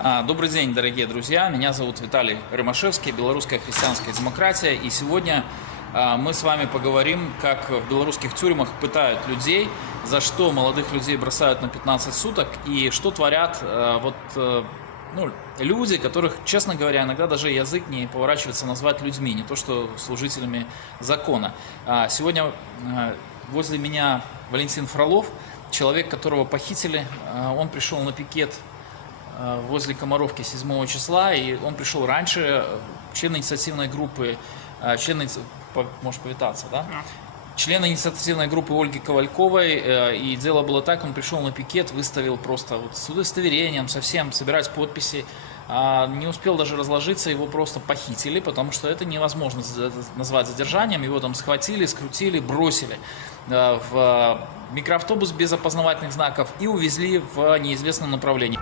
Добрый день, дорогие друзья. Меня зовут Виталий Ромашевский, Белорусская христианская демократия. И сегодня мы с вами поговорим, как в белорусских тюрьмах пытают людей, за что молодых людей бросают на 15 суток и что творят люди, которых, честно говоря, иногда даже язык не поворачивается назвать людьми, не то что служителями закона. Сегодня возле меня Валентин Фролов, человек, которого похитили. Он пришел на пикет возле Комаровки 7 числа, и он пришел раньше, член инициативной группы, можешь повитаться, да? Член инициативной группы Ольги Ковальковой, и дело было так, он пришел на пикет, выставил просто с удостоверением, совсем собирать подписи, не успел даже разложиться, его просто похитили, потому что это невозможно назвать задержанием, его там схватили, скрутили, бросили в микроавтобус без опознавательных знаков и увезли в неизвестном направлении.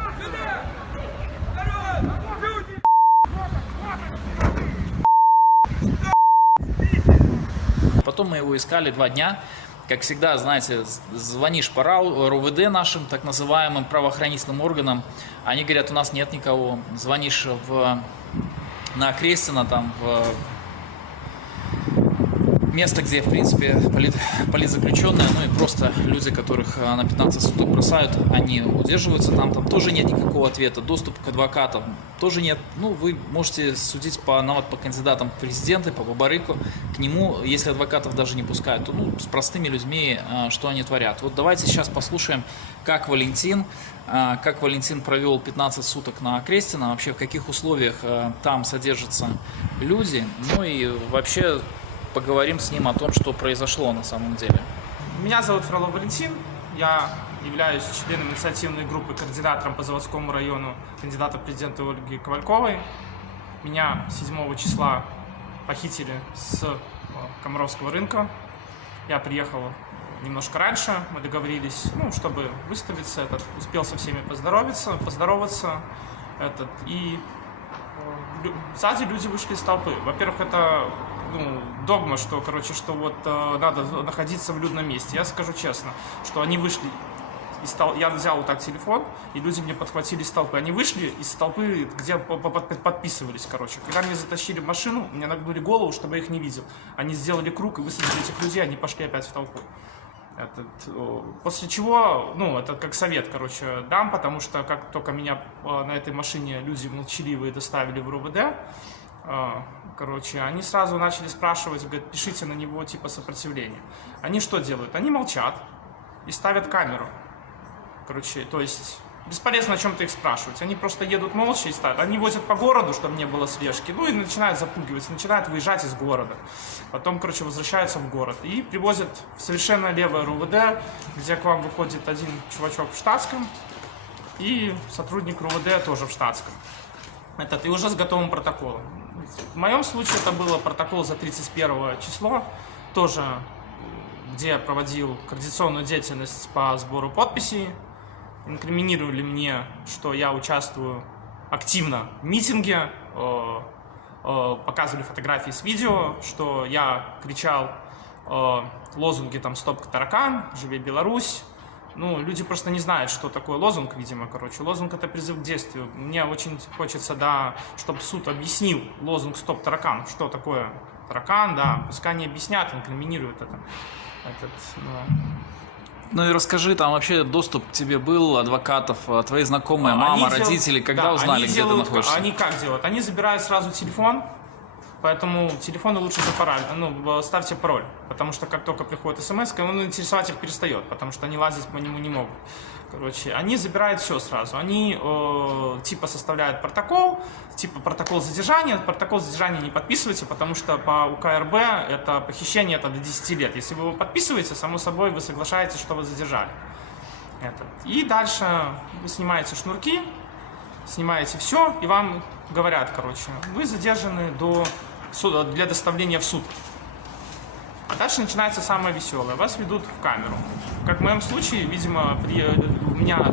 Потом мы его искали 2 дня. Как всегда, знаете, звонишь по РОВД нашим, так называемым правоохранительным органам, они говорят, у нас нет никого. Звонишь на Крестина, там, в место, где, в принципе, политзаключенные, ну и просто люди, которых на 15 суток бросают, они удерживаются, там тоже нет никакого ответа, доступ к адвокатам тоже нет. Ну, вы можете судить по кандидатам в президенты, по Бабарыку, к нему, если адвокатов даже не пускают, то с простыми людьми, что они творят. Вот давайте сейчас послушаем, как Валентин провел 15 суток на Крестина, вообще в каких условиях там содержатся люди, ну и вообще поговорим с ним о том, что произошло на самом деле. Меня зовут Фролов Валентин, я являюсь членом инициативной группы, координатором по Заводскому району кандидата в президенты Ольги Ковальковой. Меня 7 числа похитили с Комаровского рынка. Я приехал немножко раньше, мы договорились, чтобы выставиться, успел со всеми поздороваться. И сзади люди вышли из толпы. Во-первых, это догма, что надо находиться в людном месте. Я скажу честно, что они вышли из толпы. Я взял вот так телефон, и люди мне подхватили из толпы. Они вышли из толпы, где подписывались, Когда меня затащили в машину, мне нагнули голову, чтобы я их не видел. Они сделали круг и высадили этих людей, они пошли опять в толпу. После чего, это как совет, дам, потому что как только меня на этой машине люди молчаливые доставили в РОВД, они сразу начали спрашивать, говорят, пишите на него типа сопротивление. Они что делают? Они молчат и ставят камеру. То есть бесполезно о чем-то их спрашивать. Они просто едут молча и ставят. Они возят по городу, чтобы не было слежки, и начинают запугивать, начинают выезжать из города. Потом, возвращаются в город и привозят в совершенно левое РУВД, где к вам выходит один чувачок в штатском и сотрудник РУВД тоже в штатском. И уже с готовым протоколом. В моем случае это был протокол за 31 число, тоже, где я проводил координационную деятельность по сбору подписей. Инкриминировали мне, что я участвую активно в митинге, показывали фотографии с видео, что я кричал лозунги там «Стоп таракан», «Живи Беларусь». Люди просто не знают, что такое лозунг, видимо, Лозунг – это призыв к действию. Мне очень хочется, чтобы суд объяснил лозунг «Стоп таракан», что такое таракан, пускай они объяснят, инкриминируют это. Ну и расскажи, там вообще доступ к тебе был, адвокатов, твои знакомые, мама, родители, когда узнали, где ты находишься? Они как делают? Они забирают сразу телефон, поэтому телефоны лучше ставьте пароль, потому что как только приходит смс, он интересовать их перестает, потому что они лазить по нему не могут. Они забирают все сразу. Они составляют протокол, протокол задержания. Протокол задержания не подписывайте, потому что по УК РБ это похищение до 10 лет. Если вы его подписываете, само собой вы соглашаетесь, что вы задержали. И дальше вы снимаете шнурки, снимаете все, и вам говорят, вы задержаны для доставления в суд. А дальше начинается самое веселое. Вас ведут в камеру. Как в моем случае, видимо, меня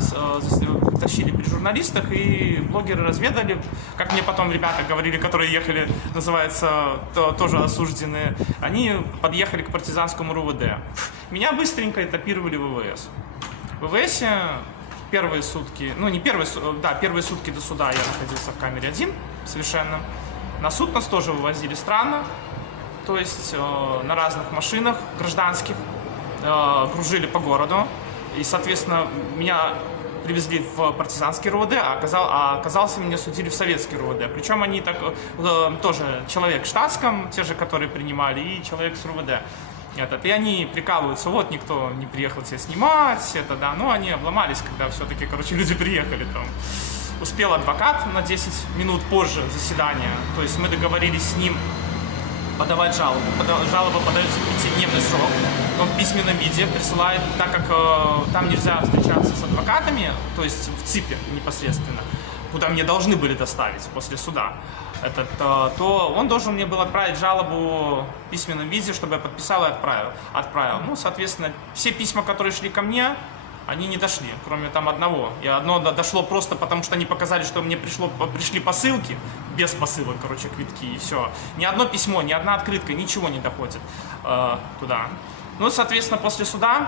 тащили при журналистах, и блогеры разведали, как мне потом ребята говорили, которые ехали, называется, тоже осужденные, они подъехали к партизанскому РУВД. Меня быстренько этапировали в ВВС. В ВВСе первые сутки, ну не первые, да, первые сутки до суда я находился в камере один совершенно. На суд нас тоже вывозили странно, то есть на разных машинах гражданских, кружили по городу. И, соответственно, меня привезли в партизанский РУВД, а оказался, меня судили в советский РУВД. Причем они так, тоже человек в штатском, те же, которые принимали, и человек с РУВД. И они прикалываются, вот никто не приехал тебя снимать, да, но они обломались, когда все-таки, люди приехали там. Успел адвокат на 10 минут позже заседания, то есть мы договорились с ним подавать жалобу. Жалоба подается в 5-дневный срок, он в письменном виде присылает, так как там нельзя встречаться с адвокатами, то есть в ЦИПе непосредственно, куда мне должны были доставить после суда, то он должен мне был отправить жалобу в письменном виде, чтобы я подписал и отправил. Ну, соответственно, все письма, которые шли ко мне, они не дошли, кроме там одного. И одно дошло просто потому, что они показали, что мне пришли посылки, без посылок, квитки, и все. Ни одно письмо, ни одна открытка, ничего не доходит туда. Ну, соответственно, после суда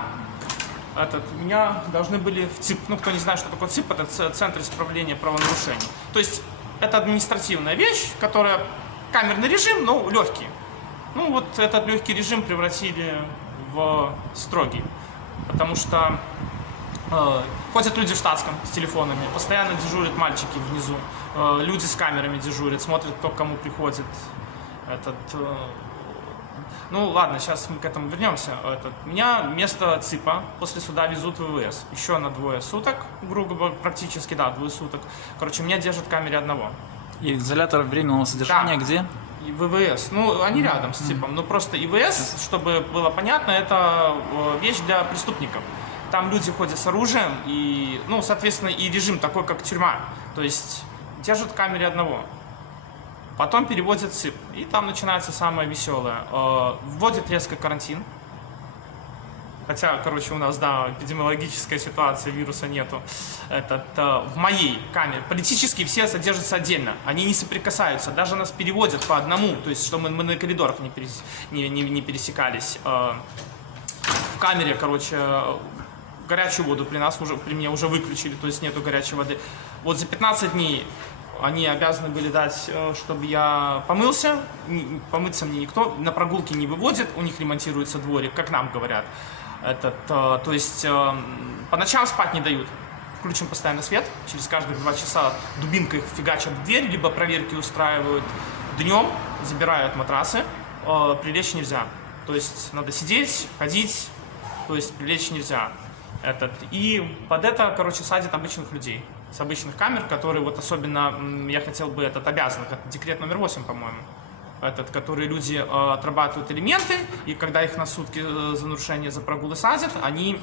меня должны были в ЦИП. Ну, кто не знает, что такое ЦИП, это Центр исправления правонарушений. То есть это административная вещь, которая камерный режим, но легкий. Ну, вот этот легкий режим превратили в строгий, потому что ходят люди в штатском с телефонами, постоянно дежурят мальчики внизу, люди с камерами дежурят, смотрят, кто к кому приходит. Ну ладно, сейчас мы к этому вернемся. Меня вместо ЦИПа после суда везут в ВВС. Еще на 2 суток, грубо говоря, практически, да, 2 суток. Меня держат в камере одного. И изолятор временного содержания, да. Где? И ВВС. Ну, они рядом с ЦИПом. Но просто ИВС, чтобы было понятно, это вещь для преступников. Там люди ходят с оружием, и, ну, соответственно, и режим такой, как тюрьма. То есть держат в камере одного. Потом переводят в ЦИП. И там начинается самое веселое. Вводят резко карантин. Хотя, у нас, да, эпидемиологическая ситуация, вируса нету. В моей камере. Политически все содержатся отдельно. Они не соприкасаются. Даже нас переводят по одному. То есть, что мы на коридорах не пересекались. В камере, горячую воду при мне уже выключили, то есть нету горячей воды. Вот за 15 дней они обязаны были дать, чтобы я помылся. Помыться мне никто на прогулки не выводит, у них ремонтируется дворик, как нам говорят. То есть по ночам спать не дают. Включим постоянно свет, через каждые 2 часа дубинкой фигачат в дверь, либо проверки устраивают. Днем забирают матрасы, прилечь нельзя. То есть надо сидеть, ходить, то есть прилечь нельзя. И под это, садят обычных людей с обычных камер, которые вот особенно, я хотел бы обязанных, это декрет номер 8, по-моему, которые люди отрабатывают элементы, и когда их на сутки за нарушение, за прогулы садят, они,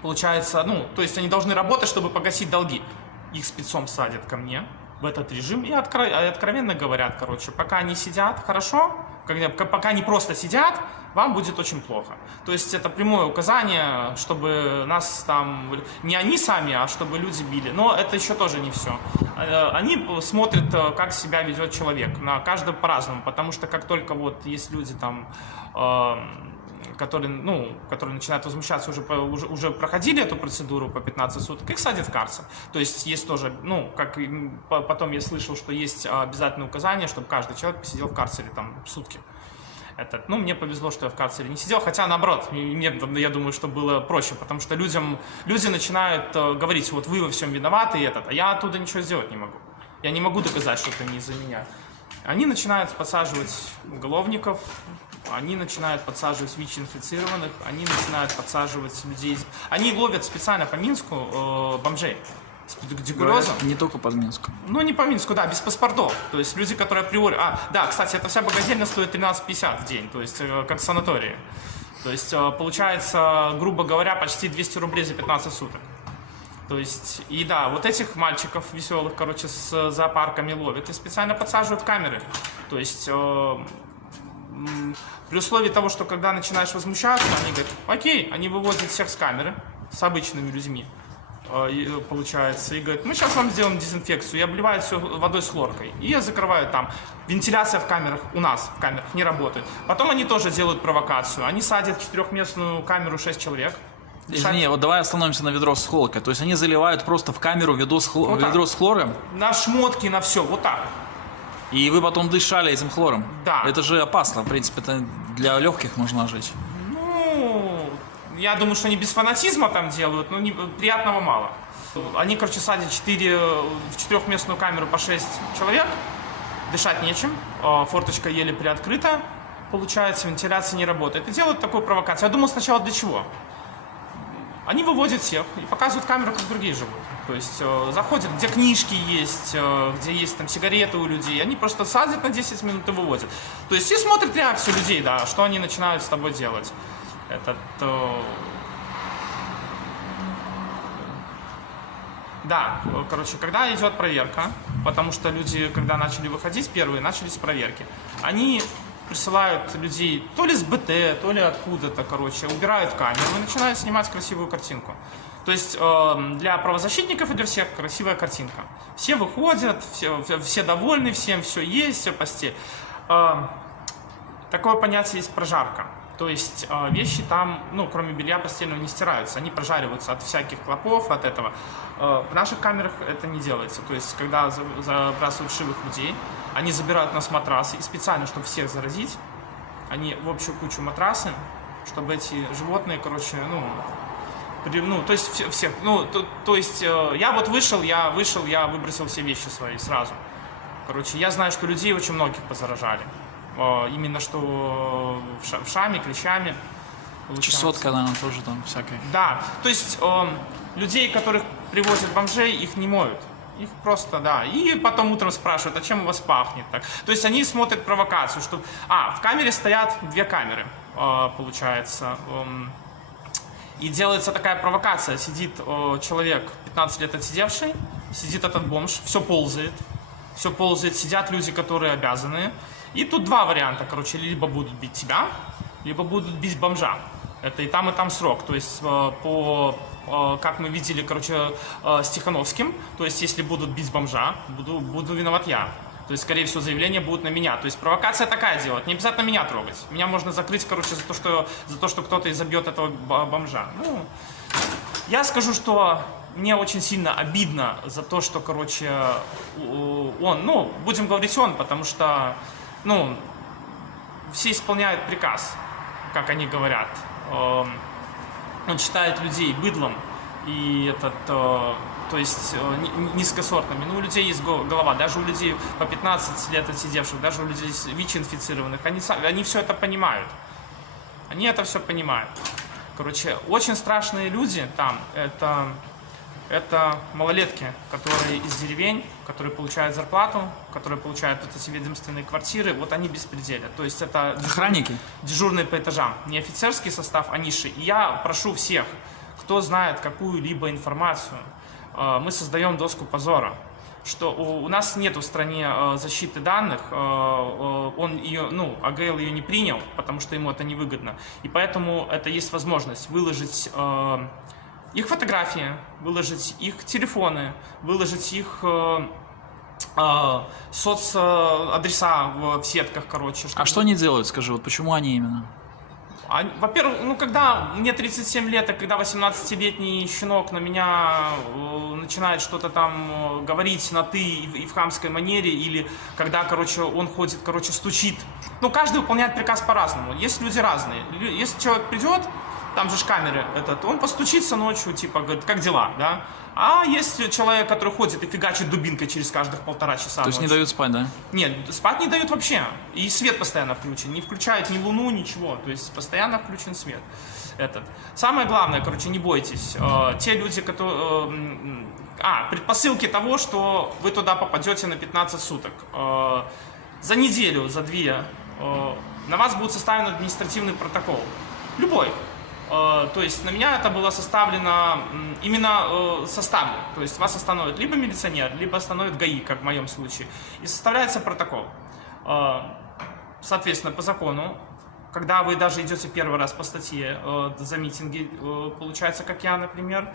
получается, ну, то есть они должны работать, чтобы погасить долги. Их спецом садят ко мне в этот режим и откровенно говорят, пока они сидят хорошо, пока они просто сидят, вам будет очень плохо. То есть это прямое указание, чтобы нас там, не они сами, а чтобы люди били. Но это еще тоже не все. Они смотрят, как себя ведет человек, на каждого по-разному, потому что как только вот есть люди там, которые начинают возмущаться, уже проходили эту процедуру по 15 суток, их садят в карцер. То есть есть тоже, потом я слышал, что есть обязательное указание, чтобы каждый человек посидел в карцере там сутки. Мне повезло, что я в карцере не сидел, хотя наоборот, я думаю, что было проще, потому что люди начинают говорить, вот вы во всем виноваты, а я оттуда ничего сделать не могу. Я не могу доказать, что это не из-за меня. Они начинают подсаживать уголовников, они начинают подсаживать ВИЧ-инфицированных, они начинают подсаживать людей. Они ловят специально по Минску бомжей с туберкулезом. Не только по Минску. Ну, не по Минску, да, без паспортов. То есть люди, которые априори... да, кстати, эта вся богадельня стоит 13,50 в день, то есть как в санатории. То есть получается, грубо говоря, почти 200 рублей за 15 суток. То есть, и да, вот этих мальчиков веселых, с зоопарками ловят и специально подсаживают в камеры. То есть... При условии того, что когда начинаешь возмущаться, они говорят, окей, они выводят всех с камеры, с обычными людьми, получается, и говорят, мы сейчас вам сделаем дезинфекцию, и обливают все водой с хлоркой. И я закрываю там. Вентиляция в камерах, у нас в камерах не работает. Потом они тоже делают провокацию. Они садят в 4-местную камеру 6 человек, Извини, вот давай остановимся на ведро с хлоркой. То есть они заливают просто в камеру ведро с, Вот так. ведро с хлором, На шмотки, на все, вот так. и вы потом дышали этим хлором. Да. Это же опасно, в принципе, это для легких можно жечь. Ну, я думаю, что они без фанатизма там делают, но приятного мало. Они, короче, садят в 4-местную камеру по 6 человек, дышать нечем, форточка еле приоткрыта, получается, вентиляция не работает. И делают такую провокацию. Я думал сначала для чего? Они выводят всех и показывают камеру, как другие живут. То есть заходят, где книжки есть, где есть там сигареты у людей, они просто садят на 10 минут и выводят. То есть и смотрят реакцию людей, да, что они начинают с тобой делать. Да, короче, когда идет проверка, потому что люди, когда начали выходить первые, начались проверки, они присылают людей то ли с БТ, то ли откуда-то, короче, убирают камеру и начинают снимать красивую картинку. То есть для правозащитников и для всех красивая картинка. Все выходят, все довольны всем, все есть, все постель. Такое понятие есть прожарка. То есть вещи там, ну, кроме белья постельного, не стираются. Они прожариваются от всяких клопов, от этого. В наших камерах это не делается. То есть, когда забрасывают вшивых людей, они забирают у нас матрасы. И специально, чтобы всех заразить, они в общую кучу матрасы, чтобы эти животные, короче, то есть всех. То есть я вот вышел, я выбросил все вещи свои сразу. Короче, я знаю, что людей очень многих позаражали. Именно что вшами, клещами. Чесотка, наверное, тоже там всякой. Да, то есть людей, которых привозят бомжей, их не моют. Их просто, да. И потом утром спрашивают, а чем у вас пахнет так? То есть они смотрят провокацию, что... в камере стоят 2 камеры, получается. И делается такая провокация. Сидит человек, 15 лет отсидевший, сидит этот бомж, все ползает, сидят люди, которые обязаны. И тут 2 варианта, короче, либо будут бить тебя, либо будут бить бомжа. Это и там срок. То есть, как мы видели, короче, с Тихановским, то есть, если будут бить бомжа, буду виноват я. То есть, скорее всего, заявление будет на меня. То есть, провокация такая делать. Не обязательно меня трогать. Меня можно закрыть, короче, за то, что кто-то изобьет этого бомжа. Я скажу, что мне очень сильно обидно за то, что, короче, он, будем говорить он, потому что, все исполняют приказ, как они говорят. Он считает людей быдлом и то есть низкосортными. У людей есть голова, даже у людей по 15 лет отсидевших, даже у людей ВИЧ-инфицированных, они все это понимают. Они это все понимают. Короче, очень страшные люди там, это малолетки, которые из деревень, которые получают зарплату, которые получают эти ведомственные квартиры, вот они беспределят. То есть это охранники, дежурные по этажам, не офицерский состав, а низший. И я прошу всех, кто знает какую-либо информацию, мы создаем доску позора, что у нас нет в стране защиты данных, он ее, АГЛ ее не принял, потому что ему это невыгодно. И поэтому это есть возможность выложить их фотографии, выложить их телефоны, выложить их соцадреса в сетках, короче. А что они делают, скажи, вот почему они именно? Во-первых, когда мне 37 лет, и когда 18-летний щенок на меня начинает что-то там говорить на «ты» и в хамской манере, или когда, короче, он ходит, короче, стучит. Каждый выполняет приказ по-разному. Есть люди разные. Если человек придет, там же камеры, он постучится ночью, типа, говорит, как дела, да? А есть человек, который ходит и фигачит дубинкой через каждых 1,5 часа. То есть не дают спать, да? Нет, спать не дают вообще. И свет постоянно включен. Не включают ни луну, ничего. То есть постоянно включен свет. Самое главное, короче, не бойтесь. Те люди, которые... предпосылки того, что вы туда попадете на 15 суток. За неделю, за 2 на вас будет составлен административный протокол. Любой. То есть на меня это было составлено именно составлено. То есть вас остановит либо милиционер, либо остановит ГАИ, как в моем случае. И составляется протокол. Соответственно, по закону, когда вы даже идете первый раз по статье за митинги, получается, как я, например,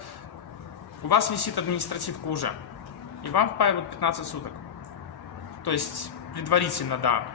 у вас висит административка уже. И вам впаивают 15 суток. То есть предварительно, да.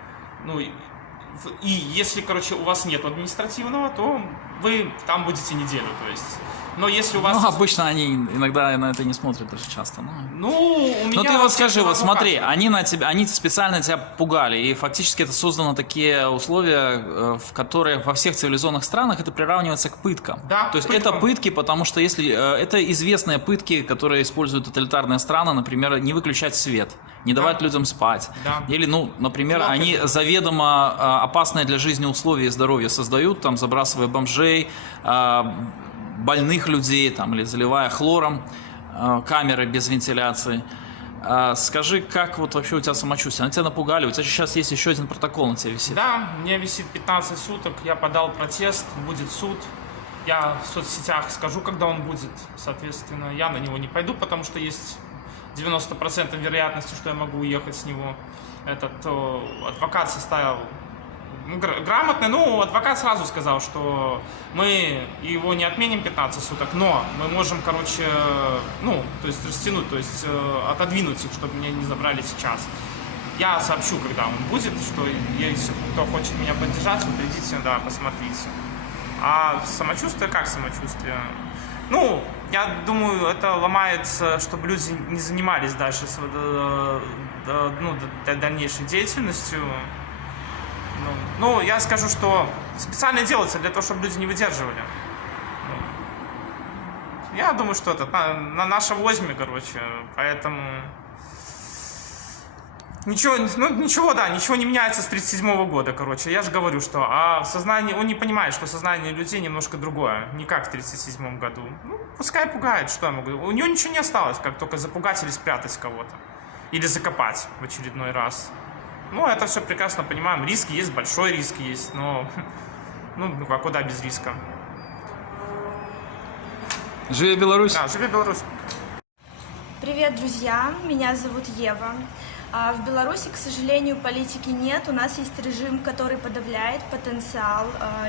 И если, короче, у вас нет административного, то вы там будете неделю. То есть Но если у вас... Ну, обычно они иногда на это не смотрят даже часто. Ну, у меня... Но ты вот скажи, вот адвокат. смотри, они специально тебя пугали, и фактически это создано такие условия, в которые во всех цивилизованных странах это приравнивается к пыткам. Да, то есть пыткам. это пытки, потому что если это известные пытки, которые используют тоталитарные страны, например, не выключать свет, не давать людям спать. Да. Или, ну, например, Вот они это. заведомо опасные для жизни условия и здоровья создают, там, забрасывая бомжей, больных людей, там, или заливая хлором камеры без вентиляции. Скажи, как вот вообще у тебя самочувствие? Они тебя напугали, у тебя сейчас есть еще один протокол на тебе висит. Да, мне висит 15 суток, я подал протест, будет суд. Я в соцсетях скажу, когда он будет, соответственно, я на него не пойду, потому что есть 90% вероятности, что я могу уехать с него. Адвокат составил грамотный, ну, адвокат сразу сказал, что мы его не отменим 15 суток, но мы можем, короче, ну, то есть растянуть, то есть отодвинуть их, чтобы меня не забрали сейчас. Я сообщу, когда он будет, что если кто хочет меня поддержать, вы придите, да, посмотрите. А самочувствие, как самочувствие? Ну, я думаю, это ломается, чтобы люди не занимались дальше дальнейшей деятельностью. Ну, я скажу, что специально делается для того, чтобы люди не выдерживали. Я думаю, что это на наше возьме, короче, поэтому... Ничего не меняется с 1937 года, короче. Я же говорю, что сознание, он не понимает, что сознание людей немножко другое, не как в 1937 году. Ну, пускай пугает, что я могу. У него ничего не осталось, как только запугать или спрятать кого-то. Или закопать в очередной раз. Ну, это все прекрасно понимаем. Риски есть, большой риск есть, но... Ну, а куда без риска? Живи Беларусь! Да, живи Беларусь! Привет, друзья! Меня зовут Ева. В Беларуси, к сожалению, политики нет. У нас есть режим, который подавляет потенциал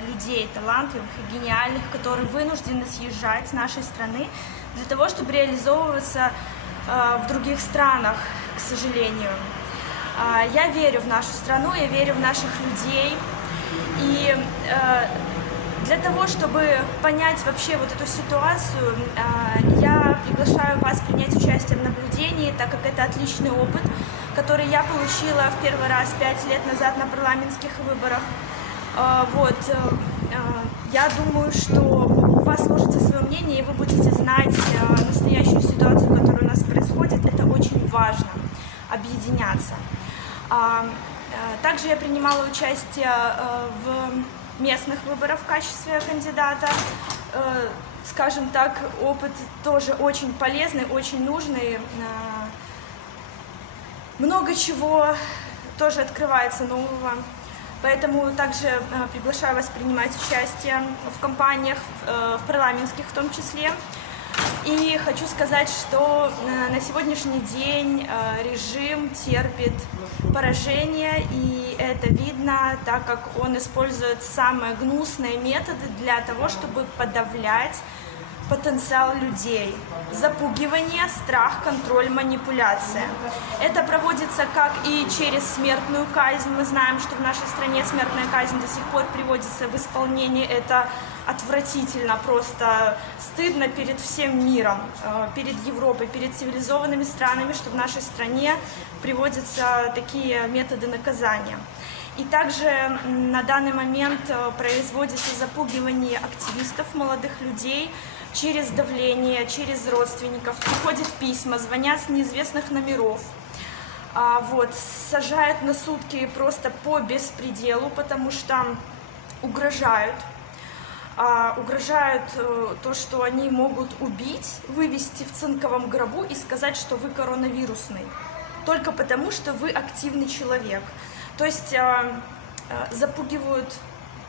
людей, талантливых и гениальных, которые вынуждены съезжать с нашей страны для того, чтобы реализовываться в других странах, к сожалению. Я верю в нашу страну, я верю в наших людей. И для того, чтобы понять вообще вот эту ситуацию, я приглашаю вас принять участие в наблюдении, так как это отличный опыт, который я получила в первый раз 5 лет назад на парламентских выборах. Я думаю, что у вас сложится свое мнение, и вы будете знать настоящую ситуацию, которая у нас происходит. Это очень важно, объединяться. Также я принимала участие в местных выборах в качестве кандидата. Скажем так, опыт тоже очень полезный, очень нужный. Много чего тоже открывается нового. Поэтому также приглашаю вас принимать участие в кампаниях, в парламентских в том числе. И хочу сказать, что на сегодняшний день режим терпит поражение, и это видно, так как он использует самые гнусные методы для того, чтобы подавлять потенциал людей. Запугивание, страх, контроль, манипуляция. Это проводится как и через смертную казнь. Мы знаем, что в нашей стране смертная казнь до сих пор приводится в исполнение. Это отвратительно, просто стыдно перед всем миром, перед Европой, перед цивилизованными странами, что в нашей стране приводятся такие методы наказания. И также на данный момент производится запугивание активистов, молодых людей, через давление, через родственников. Приходят письма, звонят с неизвестных номеров. Сажают на сутки просто по беспределу, потому что угрожают. Угрожают то, что они могут убить, вывести в цинковом гробу и сказать, что вы коронавирусный. Только потому, что вы активный человек. То есть запугивают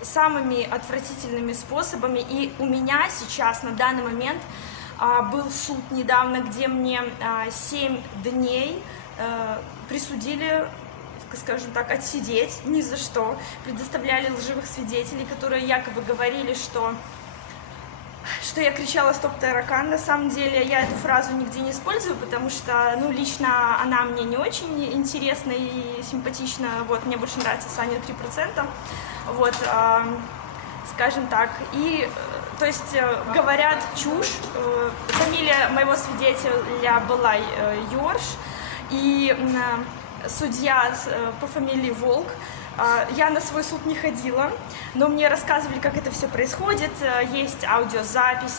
самыми отвратительными способами. И у меня сейчас, на данный момент, был суд недавно, где мне 7 дней присудили, скажем так, отсидеть ни за что. Предоставляли лживых свидетелей, которые якобы говорили, что я кричала «Стоп, таракан». На самом деле я эту фразу нигде не использую, потому что, лично она мне не очень интересна и симпатична. Мне больше нравится Саня 3%. Скажем так. И то есть говорят чушь. Фамилия моего свидетеля была Йорш, и судья по фамилии Волк. Я на свой суд не ходила, но мне рассказывали, как это все происходит, есть аудиозапись.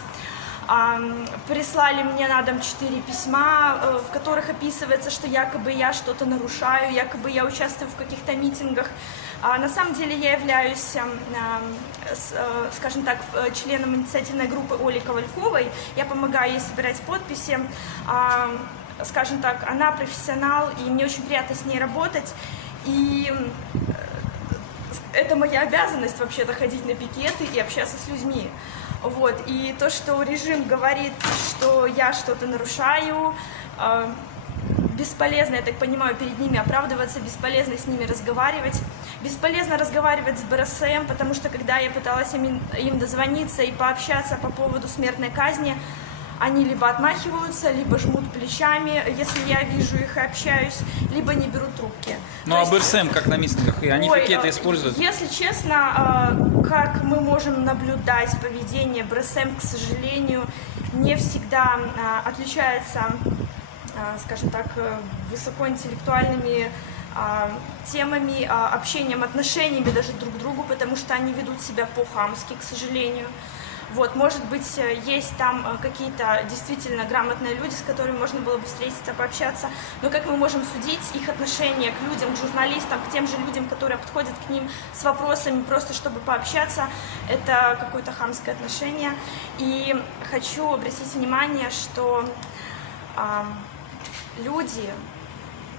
Прислали мне на дом 4 письма, в которых описывается, что якобы я что-то нарушаю, якобы я участвую в каких-то митингах. На самом деле я являюсь, скажем так, членом инициативной группы Оли Ковальковой. Я помогаю ей собирать подписи. Скажем так, она профессионал, и мне очень приятно с ней работать. И это моя обязанность вообще-то ходить на пикеты и общаться с людьми. Вот. И то, что режим говорит, что я что-то нарушаю, бесполезно, я так понимаю, перед ними оправдываться, бесполезно с ними разговаривать. Бесполезно разговаривать с БРСМ, потому что когда я пыталась им дозвониться и пообщаться по поводу смертной казни, они либо отмахиваются, либо жмут плечами, если я вижу их и общаюсь, либо не берут трубки. Ну а БРСМ как на митингах, и они какие-то используют? Если честно, как мы можем наблюдать, поведение БРСМ, к сожалению, не всегда отличается, скажем так, высокоинтеллектуальными темами, общением, отношениями даже друг к другу, потому что они ведут себя по-хамски, к сожалению. Вот, может быть, есть там какие-то действительно грамотные люди, с которыми можно было бы встретиться, пообщаться, но как мы можем судить их отношение к людям, к журналистам, к тем же людям, которые подходят к ним с вопросами просто чтобы пообщаться, это какое-то хамское отношение. И хочу обратить внимание, что люди,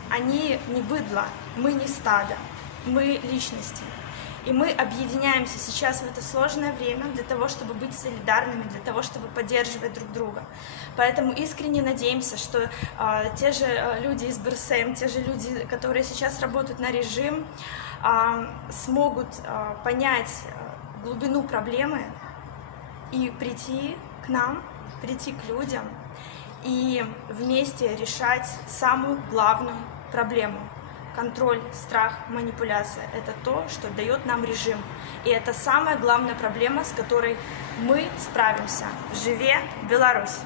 они не быдло, мы не стадо, мы личности. И мы объединяемся сейчас в это сложное время для того, чтобы быть солидарными, для того, чтобы поддерживать друг друга. Поэтому искренне надеемся, что те же люди из БРСМ, те же люди, которые сейчас работают на режим, смогут понять глубину проблемы и прийти к нам, прийти к людям и вместе решать самую главную проблему. Контроль, страх, манипуляция – это то, что дает нам режим. И это самая главная проблема, с которой мы справимся. Живе Беларусь!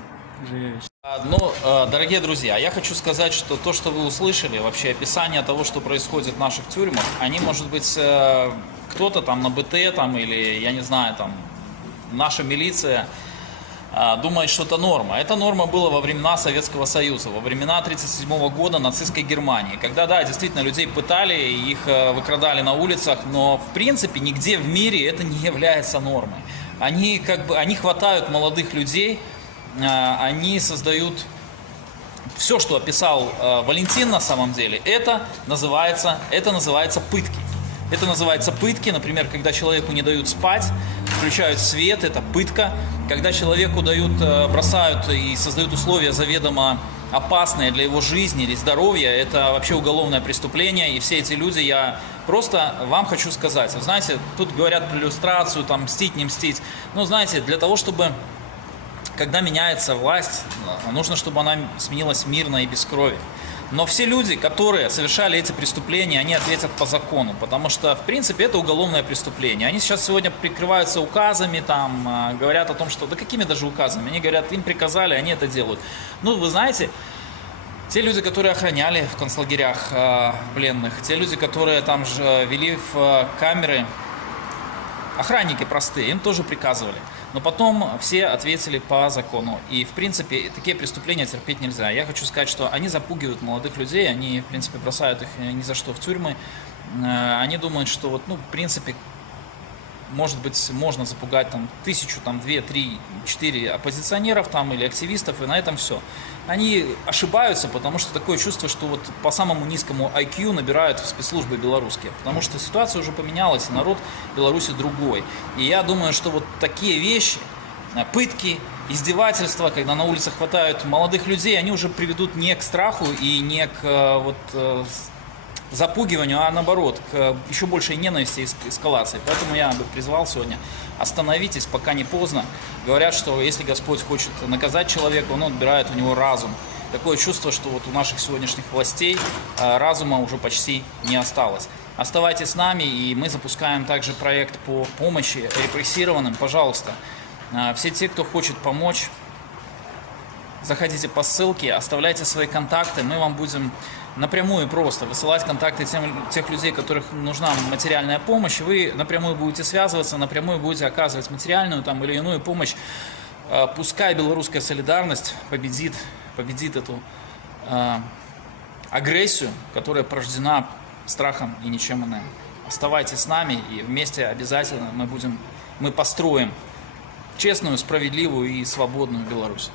Ну, дорогие друзья, я хочу сказать, что то, что вы услышали, вообще описание того, что происходит в наших тюрьмах, они, может быть, кто-то там на БТ, там, или, я не знаю, там, наша милиция думает, что это норма. Эта норма была во времена Советского Союза, во времена 1937 года нацистской Германии, когда, да, действительно, людей пытали, их выкрадали на улицах, но, в принципе, нигде в мире это не является нормой. Они хватают молодых людей, они создают все, что описал Валентин на самом деле, это называется пытки. Это называется пытки, например, когда человеку не дают спать, включают свет, это пытка. Когда человеку бросают и создают условия заведомо опасные для его жизни или здоровья, это вообще уголовное преступление. И все эти люди, я просто вам хочу сказать, вы знаете, тут говорят про иллюстрацию, там, мстить, не мстить. Ну, знаете, для того, чтобы, когда меняется власть, нужно, чтобы она сменилась мирно и без крови. Но все люди, которые совершали эти преступления, они ответят по закону, потому что, в принципе, это уголовное преступление. Они сейчас сегодня прикрываются указами, там, говорят о том, что, да какими даже указами, они говорят, им приказали, они это делают. Ну, вы знаете, те люди, которые охраняли в концлагерях пленных, те люди, которые там же вели в камеры, охранники простые, им тоже приказывали. Но потом все ответили по закону. И, в принципе, такие преступления терпеть нельзя. Я хочу сказать, что они запугивают молодых людей, они, в принципе, бросают их ни за что в тюрьмы. Они думают, что, вот, ну, в принципе, может быть, можно запугать там 1000, там 2, 3, 4 оппозиционеров там, или активистов, и на этом все. Они ошибаются, потому что такое чувство, что вот по самому низкому IQ набирают в спецслужбы белорусские, потому что ситуация уже поменялась, и народ Беларуси другой. И я думаю, что вот такие вещи, пытки, издевательства, когда на улицах хватают молодых людей, они уже приведут не к страху и не к запугиванию, а наоборот, к еще большей ненависти и эскалации. Поэтому я бы призвал сегодня: остановитесь, пока не поздно. Говорят, что если Господь хочет наказать человека, Он отбирает у него разум. Такое чувство, что вот у наших сегодняшних властей разума уже почти не осталось. Оставайтесь с нами, и мы запускаем также проект по помощи репрессированным. Пожалуйста, Все те, кто хочет помочь, заходите по ссылке, оставляйте свои контакты, мы вам будем напрямую просто высылать контакты тех людей, которых нужна материальная помощь. Вы напрямую будете связываться, напрямую будете оказывать материальную там, или иную помощь. Пускай белорусская солидарность победит эту агрессию, которая порождена страхом и ничем иным. Оставайтесь с нами, и вместе обязательно мы построим честную, справедливую и свободную Беларусь.